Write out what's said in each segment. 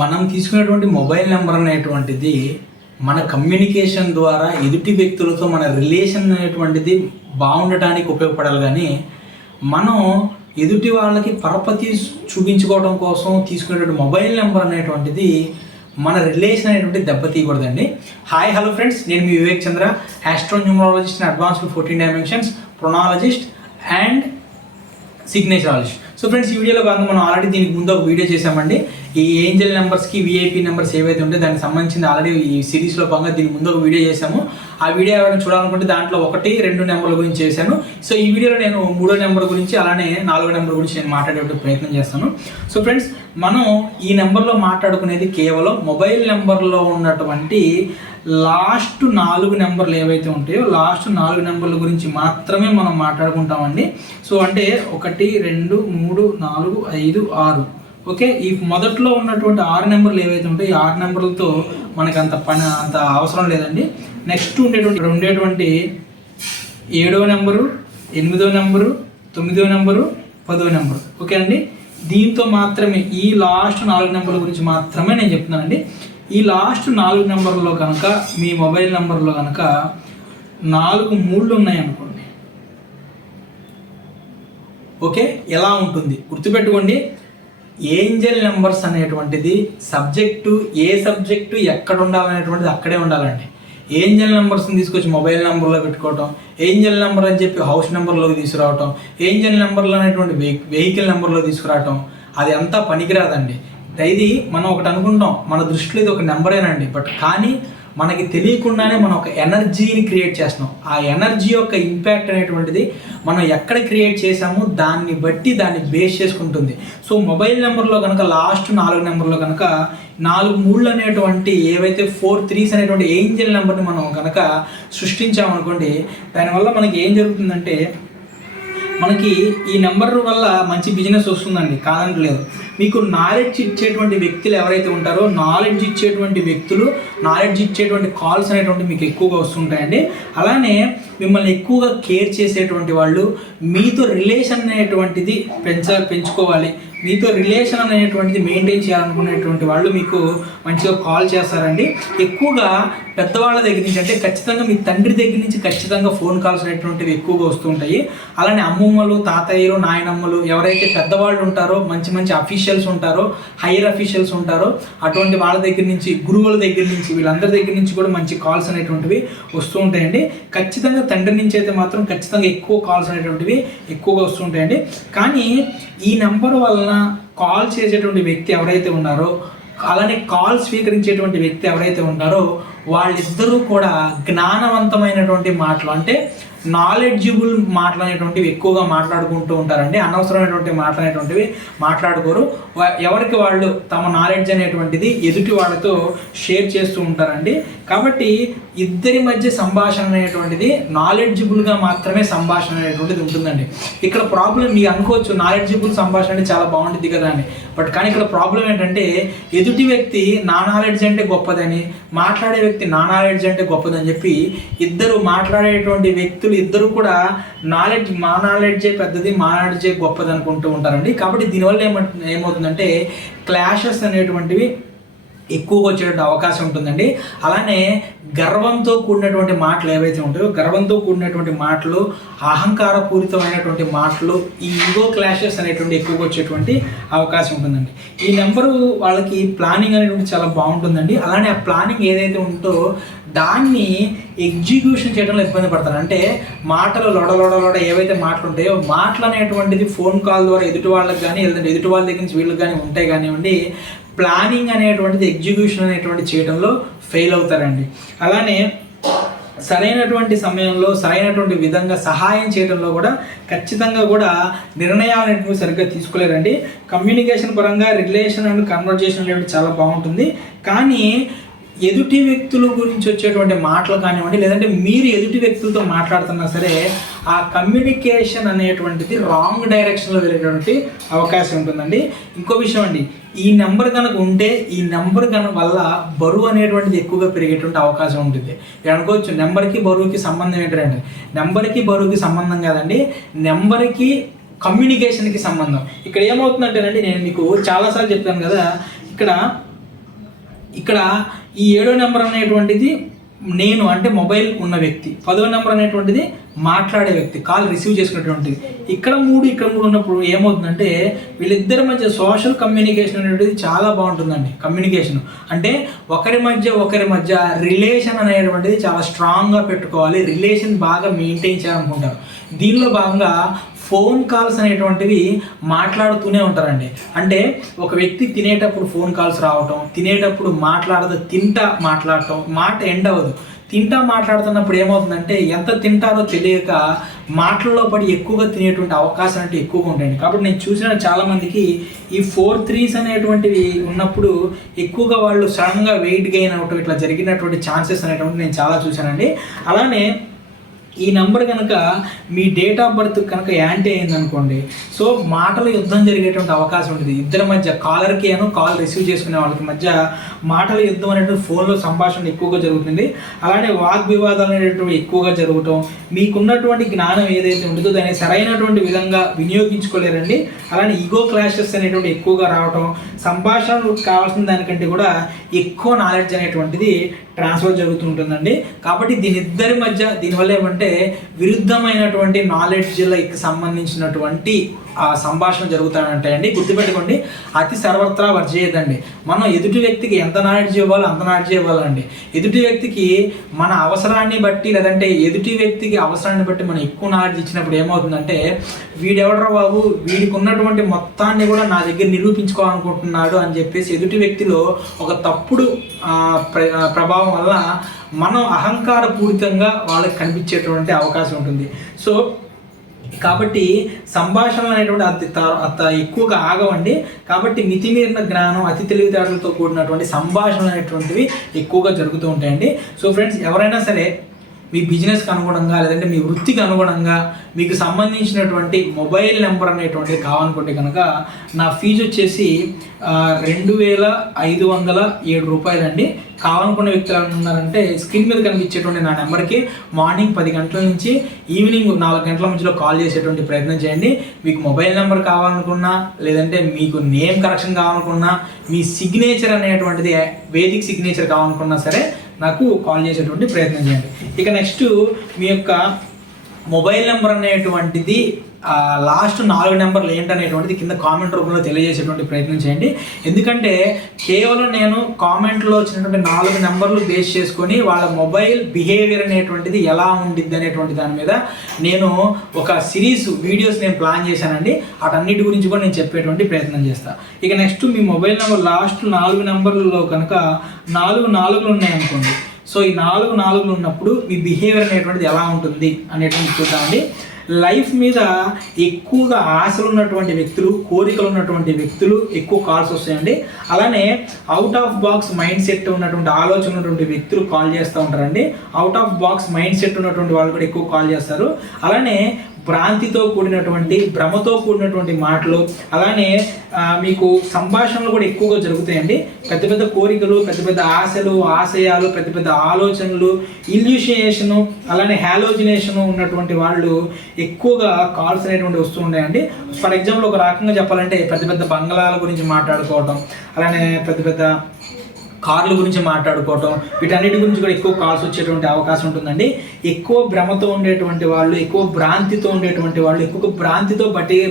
మనం తీసుకునేటువంటి mobile number అనేటువంటిది మన కమ్యూనికేషన్ ద్వారా ఎదుటి వ్యక్తులతో మన రిలేషన్ అనేటువంటిది బాగుండటానికి ఉపయోగపడాలి. కానీ మనం ఎదుటి వాళ్ళకి పరపతి చూపించుకోవడం కోసం తీసుకునేటువంటి మొబైల్ నెంబర్ అనేటువంటిది మన రిలేషన్ అనేటువంటి దెబ్బతీయకూడదండి. హాయ్ హలో ఫ్రెండ్స్, నేను మీ Vivek Chandra, astronumerologist and advanced 14 dimensions, pronologist and signatureologist. So friends, ఈ వీడియోలో భాగంగా మనం ఆల్రెడీ దీనికి ముందు ఒక వీడియో చేసామండి. ఈ ఏంజల్ నెంబర్స్కి విఐపి నెంబర్స్ ఏవైతే ఉంటే దానికి సంబంధించింది ఆల్రెడీ ఈ సిరీస్లో భాగంగా దీనికి ముందు ఒక వీడియో చేసాము. ఆ వీడియో ఎవరైనా చూడాలనుకుంటే దాంట్లో 1, 2 నెంబర్ల గురించి చేశాను. సో ఈ వీడియోలో నేను 3వ నెంబర్ గురించి అలానే 4వ నెంబర్ గురించి నేను మాట్లాడేటువంటి ప్రయత్నం చేస్తాను. సో ఫ్రెండ్స్, మనం ఈ నెంబర్లో మాట్లాడుకునేది కేవలం మొబైల్ నెంబర్లో ఉన్నటువంటి లాస్ట్ 4 నెంబర్లు ఏవైతే ఉంటాయో లాస్ట్ 4 నెంబర్ల గురించి మాత్రమే మనం మాట్లాడుకుంటామండి. సో అంటే 1, 2, 3, 4, 5, 6. ఓకే, ఈ మొదట్లో ఉన్నటువంటి 6 నెంబర్లు ఏవైతే ఉంటాయో ఈ 6 నెంబర్లతో మనకి అంత అవసరం లేదండి. నెక్స్ట్ ఉండేటువంటి 7వ నెంబరు, 8వ నెంబరు, 9వ నెంబరు, 10వ నెంబరు. ఓకే అండి, దీంతో మాత్రమే ఈ లాస్ట్ 4 నెంబర్ల గురించి మాత్రమే నేను చెప్తున్నానండి. ఈ లాస్ట్ 4 నెంబర్లో కనుక మీ మొబైల్ నెంబర్లో కనుక 4 3లు ఉన్నాయనుకోండి, ఓకే, ఎలా ఉంటుంది గుర్తుపెట్టుకోండి. ఏంజల్ నెంబర్స్ అనేటువంటిది ఏ సబ్జెక్టు ఎక్కడ ఉండాలనేటువంటిది అక్కడే ఉండాలండి. ఏంజల్ నెంబర్స్ని తీసుకొచ్చి మొబైల్ నెంబర్లో పెట్టుకోవటం, ఏంజల్ నెంబర్ అని చెప్పి హౌస్ నెంబర్లోకి తీసుకురావటం, ఏంజల్ నెంబర్లు అనేటువంటి వెహికల్ నెంబర్లో తీసుకురావటం, అది అంతా పనికిరాదండి. ఇది మనం ఒకటి అనుకుంటాం, మన దృష్టిలో ఇది ఒక నెంబరేనండి, బట్ కానీ మనకి తెలియకుండానే మనం ఒక ఎనర్జీని క్రియేట్ చేస్తున్నాం. ఆ ఎనర్జీ యొక్క ఇంపాక్ట్ అనేటువంటిది మనం ఎక్కడ క్రియేట్ చేసామో దాన్ని బట్టి దాన్ని బేస్ చేసుకుంటుంది. సో మొబైల్ నెంబర్లో కనుక లాస్ట్ 4 నెంబర్లో కనుక 4 3లు అనేటువంటి ఏవైతే 4 3s అనేటువంటి ఏంజల్ నెంబర్ని మనం కనుక సృష్టించామనుకోండి, దానివల్ల మనకి ఏం జరుగుతుందంటే మనకి ఈ నెంబర్ వల్ల మంచి బిజినెస్ వస్తుందండి, కాదంటలేదు. మీకు నాలెడ్జ్ ఇచ్చేటువంటి వ్యక్తులు ఎవరైతే ఉంటారో నాలెడ్జ్ ఇచ్చేటువంటి కాల్స్ అనేటువంటి మీకు ఎక్కువగా వస్తుంటాయండి. అలానే మిమ్మల్ని ఎక్కువగా కేర్ చేసేటువంటి వాళ్ళు, మీతో రిలేషన్ అనేటువంటిది పెంచుకోవాలి, మీతో రిలేషన్ అనేటువంటిది మెయింటైన్ చేయాలనుకునేటువంటి వాళ్ళు మీకు మంచిగా కాల్ చేస్తారండి. ఎక్కువగా పెద్దవాళ్ళ దగ్గర నుంచి, అంటే ఖచ్చితంగా మీ తండ్రి దగ్గర నుంచి ఖచ్చితంగా ఫోన్ కాల్స్ అనేటువంటివి ఎక్కువగా వస్తుంటాయి. అలానే అమ్మమ్మలు, తాతయ్యలు, నాయనమ్మలు ఎవరైతే పెద్దవాళ్ళు ఉంటారో, మంచి మంచి అఫీషియల్స్ ఉంటారో, హైయర్ అఫీషియల్స్ ఉంటారో, అటువంటి వాళ్ళ దగ్గర నుంచి, గురువుల దగ్గర నుంచి, వీళ్ళందరి దగ్గర నుంచి కూడా మంచి కాల్స్ అనేటువంటివి వస్తూ ఉంటాయండి. ఖచ్చితంగా తండ్రి నుంచి అయితే మాత్రం ఖచ్చితంగా ఎక్కువ కాల్స్ అనేటువంటివి ఎక్కువగా వస్తుంటాయండి. కానీ ఈ నెంబర్ వలన కాల్ చేసేటువంటి వ్యక్తి ఎవరైతే ఉన్నారో, అలానే కాల్ స్వీకరించేటువంటి వ్యక్తి ఎవరైతే ఉంటారో వాళ్ళిద్దరూ కూడా జ్ఞానవంతమైనటువంటి మాటలు, అంటే నాలెడ్జిబుల్ మాటలు అనేటువంటివి ఎక్కువగా మాట్లాడుకుంటూ ఉంటారండి. అనవసరమైనటువంటి మాటలు అనేటువంటివి మాట్లాడుకోరు. ఎవరికి వాళ్ళు తమ నాలెడ్జ్ అనేటువంటిది ఎదుటి వాళ్ళతో షేర్ చేస్తూ ఉంటారండి. కాబట్టి ఇద్దరి మధ్య సంభాషణ అనేటువంటిది నాలెడ్జిబుల్గా మాత్రమే సంభాషణ అనేటువంటిది ఉంటుందండి. ఇక్కడ ప్రాబ్లం మీకు అనుకోవచ్చు, నాలెడ్జిబుల్ సంభాషణ అంటే చాలా బాగుంటుంది కదా అని, బట్ కానీ ఇక్కడ ప్రాబ్లం ఏంటంటే ఎదుటి వ్యక్తి నా నాలెడ్జ్ అంటే గొప్పదని, మాట్లాడే వ్యక్తి నా నాలెడ్జ్ అంటే గొప్పదని చెప్పి ఇద్దరు మాట్లాడేటువంటి వ్యక్తులు ఇద్దరు కూడా మా నాలెడ్జే పెద్దది, మా నాలెడ్జే గొప్పది అనుకుంటూ ఉంటారండి. కాబట్టి దీనివల్ల ఏమవుతుందంటే క్లాషెస్ అనేటువంటివి ఎక్కువగా వచ్చేటువంటి అవకాశం ఉంటుందండి. అలానే గర్వంతో కూడినటువంటి మాటలు ఏవైతే ఉంటాయో, గర్వంతో కూడినటువంటి మాటలు, అహంకారపూరితమైనటువంటి మాటలు, ఈ ఈగో క్లాషెస్ అనేటువంటి ఎక్కువగా వచ్చేటువంటి అవకాశం ఉంటుందండి. ఈ నెంబరు వాళ్ళకి ప్లానింగ్ అనేటువంటి చాలా బాగుంటుందండి. అలానే ఆ ప్లానింగ్ ఏదైతే ఉందో దాన్ని ఎగ్జిక్యూషన్ చేయడంలో ఇబ్బంది పడతారు. అంటే మాటలు లోడ ఏవైతే మాటలు ఉంటాయో మాటలు అనేటువంటిది ఫోన్ కాల్ ద్వారా ఎదుటి వాళ్ళకి కానీ, లేదంటే ఎదుటి వాళ్ళ దగ్గర నుంచి వీళ్ళకి కానీ ఉంటాయి కానివ్వండి, ప్లానింగ్ అనేటువంటిది ఎగ్జిక్యూషన్ అనేటువంటి చేయడంలో ఫెయిల్ అవుతారండి. అలానే సరైనటువంటి సమయంలో సరైనటువంటి విధంగా సహాయం చేయడంలో కూడా ఖచ్చితంగా కూడా నిర్ణయాలు అనేటివి సరిగ్గా తీసుకోలేరండి. కమ్యూనికేషన్ పరంగా రిలేషన్ అండ్ కన్వర్జేషన్ అనేవి చాలా బాగుంటుంది. కానీ ఎదుటి వ్యక్తుల గురించి వచ్చేటువంటి మాటలు కానివ్వండి, లేదంటే మీరు ఎదుటి వ్యక్తులతో మాట్లాడుతున్నా సరే ఆ కమ్యూనికేషన్ అనేటువంటిది రాంగ్ డైరెక్షన్లో వెళ్ళేటువంటి అవకాశం ఉంటుందండి. ఇంకో విషయం అండి, ఈ నెంబర్ కనుక ఉంటే ఈ నెంబర్ కనుక వల్ల బరువు అనేటువంటిది ఎక్కువగా పెరిగేటువంటి అవకాశం ఉంటుంది. అనుకోవచ్చు నెంబర్కి బరువుకి సంబంధం ఏంటంటే, నెంబర్కి బరువుకి సంబంధం కాదండి, నెంబర్కి కమ్యూనికేషన్కి సంబంధం. ఇక్కడ ఏమవుతుందంటేనండి, నేను మీకు చాలాసార్లు చెప్పాను కదా, ఇక్కడ ఇక్కడ ఈ 7వ నెంబర్ అనేటువంటిది నేను అంటే మొబైల్ ఉన్న వ్యక్తి, 10వ నెంబర్ అనేటువంటిది మాట్లాడే వ్యక్తి, కాల్ రిసీవ్ చేసుకునేటువంటిది. ఇక్కడ 3 ఉన్నప్పుడు ఏమవుతుందంటే వీళ్ళిద్దరి మధ్య సోషల్ కమ్యూనికేషన్ అనేటువంటిది చాలా బాగుంటుందండి. కమ్యూనికేషన్ అంటే ఒకరి మధ్య రిలేషన్ అనేటువంటిది చాలా స్ట్రాంగ్గా పెట్టుకోవాలి, రిలేషన్ బాగా మెయింటైన్ చేయాలనుకుంటారు. దీనిలో భాగంగా ఫోన్ కాల్స్ అనేటువంటివి మాట్లాడుతూనే ఉంటారండి. అంటే ఒక వ్యక్తి తినేటప్పుడు ఫోన్ కాల్స్ రావటం, తినేటప్పుడు మాట్లాడటం, మాట ఎండ్ అవ్వదు. మాట్లాడుతున్నప్పుడు ఏమవుతుందంటే ఎంత తింటారో తెలియక మాటల్లో పడి ఎక్కువగా తినేటువంటి అవకాశం అంటే ఎక్కువగా ఉంటాయండి. కాబట్టి నేను చూసిన చాలామందికి ఈ 4 3s అనేటువంటివి ఉన్నప్పుడు ఎక్కువగా వాళ్ళు సడన్గా వెయిట్ గెయిన్ అవటం ఇట్లా జరిగినటువంటి ఛాన్సెస్ అనేటువంటి నేను చాలా చూశానండి. అలానే ఈ నెంబర్ కనుక మీ డేట్ ఆఫ్ బర్త్ కనుక యాంటీ అయిందనుకోండి, సో మాటల యుద్ధం జరిగేటువంటి అవకాశం ఉంటుంది. ఇద్దరి మధ్య కాలర్కి కాల్ రిసీవ్ చేసుకునే వాళ్ళకి మధ్య మాటల యుద్ధం అనేటువంటి ఫోన్లో సంభాషణ ఎక్కువగా జరుగుతుంది. అలానే వాగ్వివాదాలు అనేటువంటి ఎక్కువగా జరగటం, మీకున్నటువంటి జ్ఞానం ఏదైతే ఉంటుందో దాన్ని సరైనటువంటి విధంగా వినియోగించుకోలేరండి. అలానే ఈగో క్లాషెస్ అనేటువంటి ఎక్కువగా రావటం, సంభాషణలు కావాల్సిన దానికంటే కూడా ఎక్కువ నాలెడ్జ్ అనేటువంటిది ట్రాన్స్ఫర్ జరుగుతుంటుందండి. కాబట్టి దీనివల్ల ఏమంటే విరుద్ధమైనటువంటి నాలెడ్జ్కి సంబంధించినటువంటి సంభాషణ జరుగుతాయంటాయండి. గుర్తుపెట్టుకోండి, అతి సర్వత్రా వర్జేయదండి. మనం ఎదుటి వ్యక్తికి ఎంత నాలెడ్జ్ ఇవ్వాలో అంత నాలెడ్జ్ ఇవ్వాలండి. ఎదుటి వ్యక్తికి మన అవసరాన్ని బట్టి లేదంటే ఎదుటి వ్యక్తికి అవసరాన్ని బట్టి మనం ఎక్కువ నాలెడ్జ్ ఇచ్చినప్పుడు ఏమవుతుందంటే వీడెవడరా బాబు, వీడికి ఉన్నటువంటి మొత్తాన్ని కూడా నా దగ్గర నిరూపించుకోవాలనుకుంటున్నాడు అని చెప్పేసి ఎదుటి వ్యక్తిలో ఒక తప్పుడు ప్రభావం వల్ల మనం అహంకారపూరితంగా వాళ్ళకి కనిపించేటువంటి అవకాశం ఉంటుంది. సో కాబట్టి సంభాషణలు అనేటువంటి అంత ఎక్కువగా ఆగవండి. కాబట్టి మితిమీరిన జ్ఞానం, అతి తెలివితేటలతో కూడినటువంటి సంభాషణలు అనేటువంటివి ఎక్కువగా జరుగుతూ ఉంటాయండి. సో ఫ్రెండ్స్, ఎవరైనా సరే మీ బిజినెస్కి అనుగుణంగా లేదంటే మీ వృత్తికి అనుగుణంగా మీకు సంబంధించినటువంటి మొబైల్ నెంబర్ అనేటువంటిది కావాలనుకుంటే కనుక నా ఫీజు వచ్చేసి 2507 రూపాయలండి. కావాలనుకునే వ్యక్తులు ఉన్నారంటే స్క్రీన్ మీద కనిపించేటువంటి నా నెంబర్కి మార్నింగ్ 10 గంటల నుంచి ఈవినింగ్ 4 గంటల మధ్యలో కాల్ చేసేటువంటి ప్రయత్నం చేయండి. మీకు మొబైల్ నెంబర్ కావాలనుకున్నా లేదంటే మీకు నేమ్ కరెక్షన్ కావాలనుకున్నా, మీ సిగ్నేచర్ అనేటువంటిది వేదిక్ సిగ్నేచర్ కావాలనుకున్నా సరే నాకు కాల్ చేసేటువంటి ప్రయత్నం చేయండి. ఇక నెక్స్ట్ మీ యొక్క మొబైల్ నెంబర్ అనేటువంటిది లాస్ట్ 4 నెంబర్లు ఏంటనేటువంటిది కింద కామెంట్ రూపంలో తెలియజేసేటువంటి ప్రయత్నం చేయండి. ఎందుకంటే కేవలం నేను కామెంట్లో వచ్చినటువంటి 4 నెంబర్లు బేస్ చేసుకొని వాళ్ళ మొబైల్ బిహేవియర్ అనేటువంటిది ఎలా ఉండిద్ది అనేటువంటి దాని మీద నేను ఒక సిరీస్ వీడియోస్ నేను ప్లాన్ చేశానండి. వాటన్నిటి గురించి కూడా నేను చెప్పేటువంటి ప్రయత్నం చేస్తాను. ఇక నెక్స్ట్ మీ మొబైల్ నెంబర్ లాస్ట్ 4 నెంబర్లలో కనుక 4 ఉన్నాయనుకోండి, సో ఈ 4 ఉన్నప్పుడు మీ బిహేవియర్ అనేటువంటిది ఎలా ఉంటుంది అనేటువంటి చూద్దామండి. లైఫ్ మీద ఎక్కువగా ఆశలు ఉన్నటువంటి వ్యక్తులు, కోరికలు ఉన్నటువంటి వ్యక్తులు ఎక్కువ కాల్స్ వస్తాయండి. అలానే out of box mind set ఉన్నటువంటి ఆలోచన ఉన్నటువంటి వ్యక్తులు కాల్ చేస్తూ ఉంటారండి. Out of box mind set ఉన్నటువంటి వాళ్ళు కూడా ఎక్కువ కాల్ చేస్తారు. అలానే భ్రాంతితో కూడినటువంటి, భ్రమతో కూడినటువంటి మాటలు, అలానే మీకు సంభాషణలు కూడా ఎక్కువగా జరుగుతాయండి. పెద్ద పెద్ద కోరికలు, పెద్ద పెద్ద ఆశలు, ఆశయాలు, పెద్ద పెద్ద ఆలోచనలు, ఇల్యూషనేషను, అలానే హాలోజినేషను ఉన్నటువంటి వాళ్ళు ఎక్కువగా కాల్స్ అనేటువంటి వస్తూ ఉంటాయండి. ఫర్ ఎగ్జాంపుల్ ఒక రకంగా చెప్పాలంటే పెద్ద పెద్ద బంగ్లాల గురించి మాట్లాడుకోవటం, అలానే పెద్ద పెద్ద కార్ల గురించి మాట్లాడుకోవటం, వీటన్నిటి గురించి కూడా ఎక్కువ కాల్స్ వచ్చేటువంటి అవకాశం ఉంటుందండి. ఎక్కువ భ్రమతో ఉండేటువంటి వాళ్ళు, ఎక్కువ భ్రాంతితో ఉండేటువంటి వాళ్ళు, ఎక్కువ భ్రాంతితో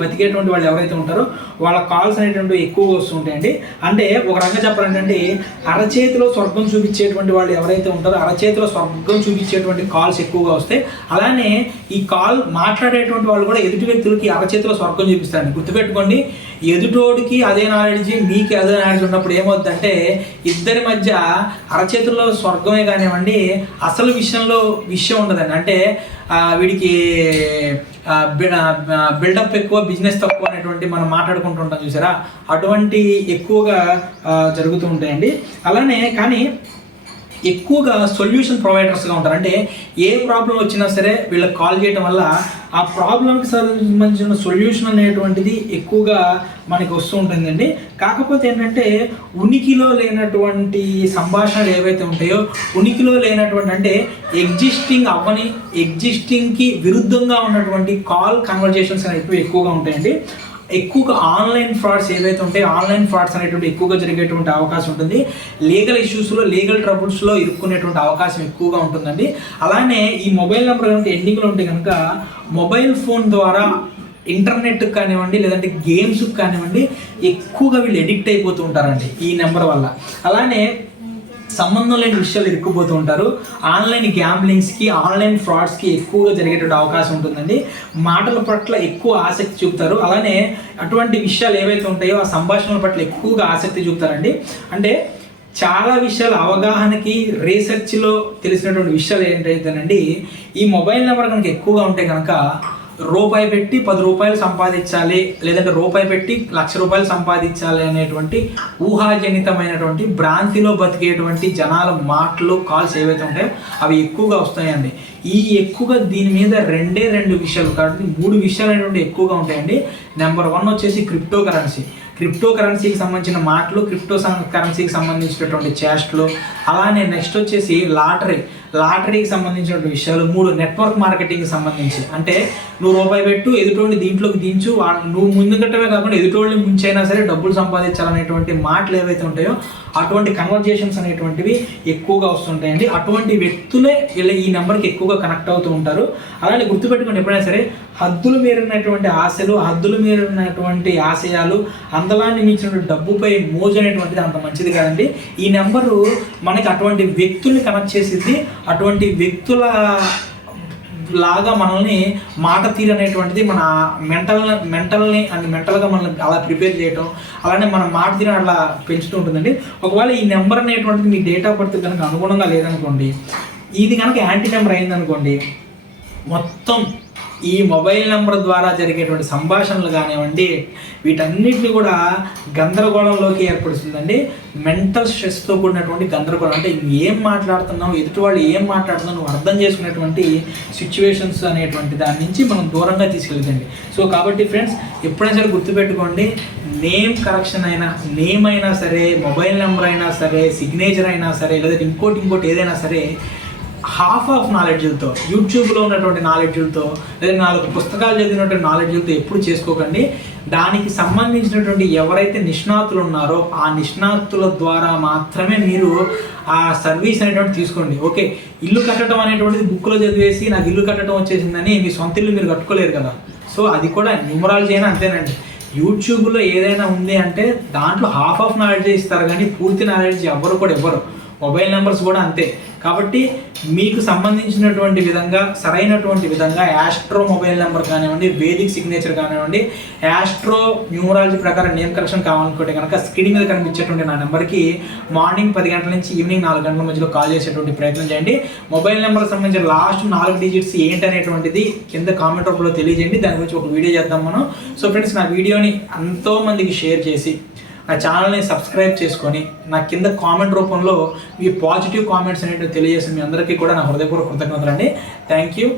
బతికేటువంటి వాళ్ళు ఎవరైతే ఉంటారో వాళ్ళ కాల్స్ అనేటువంటివి ఎక్కువగా వస్తుంటాయండి. అంటే ఒక రకంగా చెప్పాలంటే అరచేతిలో స్వర్గం చూపించేటువంటి వాళ్ళు ఎవరైతే ఉంటారో అరచేతిలో స్వర్గం చూపించేటువంటి కాల్స్ ఎక్కువగా వస్తాయి. అలానే ఈ కాల్ మాట్లాడేటువంటి వాళ్ళు కూడా ఎదుటి వ్యక్తులకి అరచేతిలో స్వర్గం చూపిస్తారండి. గుర్తుపెట్టుకోండి, ఎదుటోడికి అదే నాలెడ్జ్, మీకు అదే నాలెడ్జ్ ఉన్నప్పుడు ఏమవుతుందంటే ఇద్దరి మధ్య అరచేతుల్లో స్వర్గమే కానివ్వండి, అసలు విషయం ఉండదండి. అంటే వీడికి బిల్డప్ ఎక్కువ, బిజినెస్ తక్కువ అనేటువంటి మనం మాట్లాడుకుంటుంటాం చూసారా, అటువంటి ఎక్కువగా జరుగుతూ ఉంటాయండి. అలానే కానీ ఎక్కువగా సొల్యూషన్ ప్రొవైడర్స్గా ఉంటారు. అంటే ఏ ప్రాబ్లం వచ్చినా సరే వీళ్ళకి కాల్ చేయడం వల్ల ఆ ప్రాబ్లంకి సంబంధించిన సొల్యూషన్ అనేటువంటిది ఎక్కువగా మనకి వస్తూ ఉంటుందండి. కాకపోతే ఏంటంటే ఉనికిలో లేనటువంటి సంభాషణలు ఏవైతే ఉంటాయో, ఉనికిలో లేనటువంటి అంటే ఎగ్జిస్టింగ్కి విరుద్ధంగా ఉన్నటువంటి కాల్ కన్వర్జేషన్స్ అనేవి ఎక్కువగా ఉంటాయండి. ఎక్కువగా ఆన్లైన్ ఫ్రాడ్స్ ఏవైతే ఉంటాయో ఆన్లైన్ ఫ్రాడ్స్ అనేటువంటి ఎక్కువగా జరిగేటువంటి అవకాశం ఉంటుంది. లీగల్ ఇష్యూస్లో లీగల్ ట్రబుల్స్లో ఇరుక్కునేటువంటి అవకాశం ఎక్కువగా ఉంటుందండి. అలానే ఈ మొబైల్ నెంబర్ కనుక ఎండింగ్లో ఉంటే కనుక మొబైల్ ఫోన్ ద్వారా ఇంటర్నెట్ కానివ్వండి లేదంటే గేమ్స్కి కానివ్వండి ఎక్కువగా వీళ్ళు ఎడిక్ట్ అయిపోతూ ఉంటారండి ఈ నెంబర్ వల్ల. అలానే సంబంధం లేని విషయాలు ఇరుక్కుపోతూ ఉంటారు. ఆన్లైన్ గ్యాంబ్లింగ్స్కి ఆన్లైన్ ఫ్రాడ్స్కి ఎక్కువగా జరిగేటువంటి అవకాశం ఉంటుందండి. మాటల పట్ల ఎక్కువ ఆసక్తి చూపుతారు. అలానే అటువంటి విషయాలు ఏవైతే ఉంటాయో ఆ సంభాషణల పట్ల ఎక్కువగా ఆసక్తి చూపుతారండి. అంటే చాలా విషయాలు అవగాహనకి రీసెర్చ్లో తెలిసినటువంటి విషయాలు ఏంటైతేనండి ఈ మొబైల్ నెంబర్ కనుక ఎక్కువగా ఉంటే కనుక రూపాయి పెట్టి 10 రూపాయలు సంపాదించాలి లేదంటే రూపాయి పెట్టి 1,00,000 రూపాయలు సంపాదించాలి అనేటువంటి ఊహాజనితమైనటువంటి భ్రాంతిలో బతికేటువంటి జనాల మాటలు కాల్స్ ఏవైతే ఉంటాయో అవి ఎక్కువగా వస్తాయండి. ఈ ఎక్కువగా దీని మీద రెండు విషయాలు కాబట్టి 3 విషయాలు అనేటువంటి ఎక్కువగా ఉంటాయండి. నెంబర్ 1 వచ్చేసి క్రిప్టో కరెన్సీకి సంబంధించిన మాటలు, క్రిప్టో కరెన్సీకి సంబంధించినటువంటి చేష్టలు. అలానే నెక్స్ట్ వచ్చేసి లాటరీకి సంబంధించినటువంటి విషయాలు. 3 నెట్వర్క్ మార్కెటింగ్కి సంబంధించి, అంటే నువ్వు రూపాయి పెట్టు ఎదుటోడిని దీంట్లోకి దించు, నువ్వు ముందు కట్టమే కాకుండా ఎదుటోడిని ముంచైనా సరే డబ్బులు సంపాదించాలనేటువంటి మాటలు ఏవైతే ఉంటాయో అటువంటి కన్వర్జేషన్స్ అనేటువంటివి ఎక్కువగా వస్తుంటాయండి. అటువంటి వ్యక్తులే వీళ్ళ ఈ నెంబర్కి ఎక్కువగా కనెక్ట్ అవుతూ ఉంటారు. అలానే గుర్తుపెట్టుకోండి, ఎప్పుడైనా సరే హద్దులు మీరినటువంటి ఆశలు, హద్దులు మీరినటువంటి ఆశయాలు, అందలాన్ని మించినటువంటి డబ్బుపై మోజు అనేటువంటిది అంత మంచిది కాదండి. ఈ నెంబరు మనకి అటువంటి వ్యక్తుల్ని కనెక్ట్ చేసింది. అటువంటి వ్యక్తుల లాగా మనల్ని మాట తీరు అనేటువంటిది మన మెంటల్గా మనల్ని అలా ప్రిపేర్ చేయటం, అలానే మన మాట తీరు అలా పెంచుతూ ఉంటుందండి. ఒకవేళ ఈ నెంబర్ అనేటువంటిది మీ డేట్ ఆఫ్ బర్త్ కనుక అనుగుణంగా లేదనుకోండి, ఇది కనుక యాంటీ నెంబర్ అయిందనుకోండి, మొత్తం ఈ మొబైల్ నెంబర్ ద్వారా జరిగేటువంటి సంభాషణలు కానివ్వండి వీటన్నిటిని కూడా గందరగోళంలోకి ఏర్పడుతుందండి. మెంటల్ స్ట్రెస్తో కూడినటువంటి గందరగోళం, అంటే ఏం మాట్లాడుతున్నావు, ఎదుటి వాళ్ళు ఏం మాట్లాడుతున్నావు నువ్వు అర్థం చేసుకునేటువంటి సిచ్యువేషన్స్ అనేటువంటి దాని నుంచి మనం దూరంగా తీసుకెళ్తుంది. సో కాబట్టి ఫ్రెండ్స్, ఎప్పుడైనా సరే గుర్తుపెట్టుకోండి, నేమ్ కరెక్షన్ అయినా, నేమ్ అయినా సరే, మొబైల్ నెంబర్ అయినా సరే, సిగ్నేచర్ అయినా సరే, లేదా ఇంకోటి ఏదైనా సరే హాఫ్ ఆఫ్ నాలెడ్జ్లతో, యూట్యూబ్లో ఉన్నటువంటి నాలెడ్జ్లతో లేదా 4 పుస్తకాలు చదివినటువంటి నాలెడ్జ్లతో ఎప్పుడు చేసుకోకండి. దానికి సంబంధించినటువంటి ఎవరైతే నిష్ణాతులు ఉన్నారో ఆ నిష్ణాతుల ద్వారా మాత్రమే మీరు ఆ సర్వీస్ అనేటువంటి తీసుకోండి. ఓకే, ఇల్లు కట్టడం అనేటువంటిది బుక్లో చదివేసి నాకు ఇల్లు కట్టడం వచ్చేసిందని మీ సొంత ఇల్లు మీరు కట్టుకోలేరు కదా. సో అది కూడా న్యూమరాలజీ అయినా అంతేనండి. యూట్యూబ్లో ఏదైనా ఉంది అంటే దాంట్లో హాఫ్ ఆఫ్ నాలెడ్జ్ ఇస్తారు కానీ పూర్తి నాలెడ్జ్ ఇవ్వరు. మొబైల్ నెంబర్స్ కూడా అంతే. కాబట్టి మీకు సంబంధించినటువంటి విధంగా సరైనటువంటి విధంగా యాస్ట్రో మొబైల్ నెంబర్ కానివ్వండి, వేదిక్ సిగ్నేచర్ కానివ్వండి, యాస్ట్రో న్యూమరాలజీ ప్రకారం నేమ్ కరెక్షన్ కావాలనుకుంటే కనుక స్క్రీన్ మీద కనిపించేటువంటి నా నెంబర్కి మార్నింగ్ 10 గంటల నుంచి ఈవినింగ్ 4 గంటల మధ్యలో కాల్ చేసేటువంటి ప్రయత్నం చేయండి. మొబైల్ నెంబర్కి సంబంధించిన లాస్ట్ 4 డిజిట్స్ ఏంటనేటువంటిది కింద కామెంట్ రూపంలో తెలియజేయండి. దాని గురించి ఒక వీడియో చేద్దాం మనం. సో ఫ్రెండ్స్, నా వీడియోని ఎంతోమందికి షేర్ చేసి నా ఛానల్ని సబ్స్క్రైబ్ చేసుకొని నా కింద కామెంట్ రూపంలో మీ పాజిటివ్ కామెంట్స్ అనేవి తెలియజేసి మీ అందరికీ కూడా నా హృదయపూర్వక కృతజ్ఞతలు అండి. Thank you.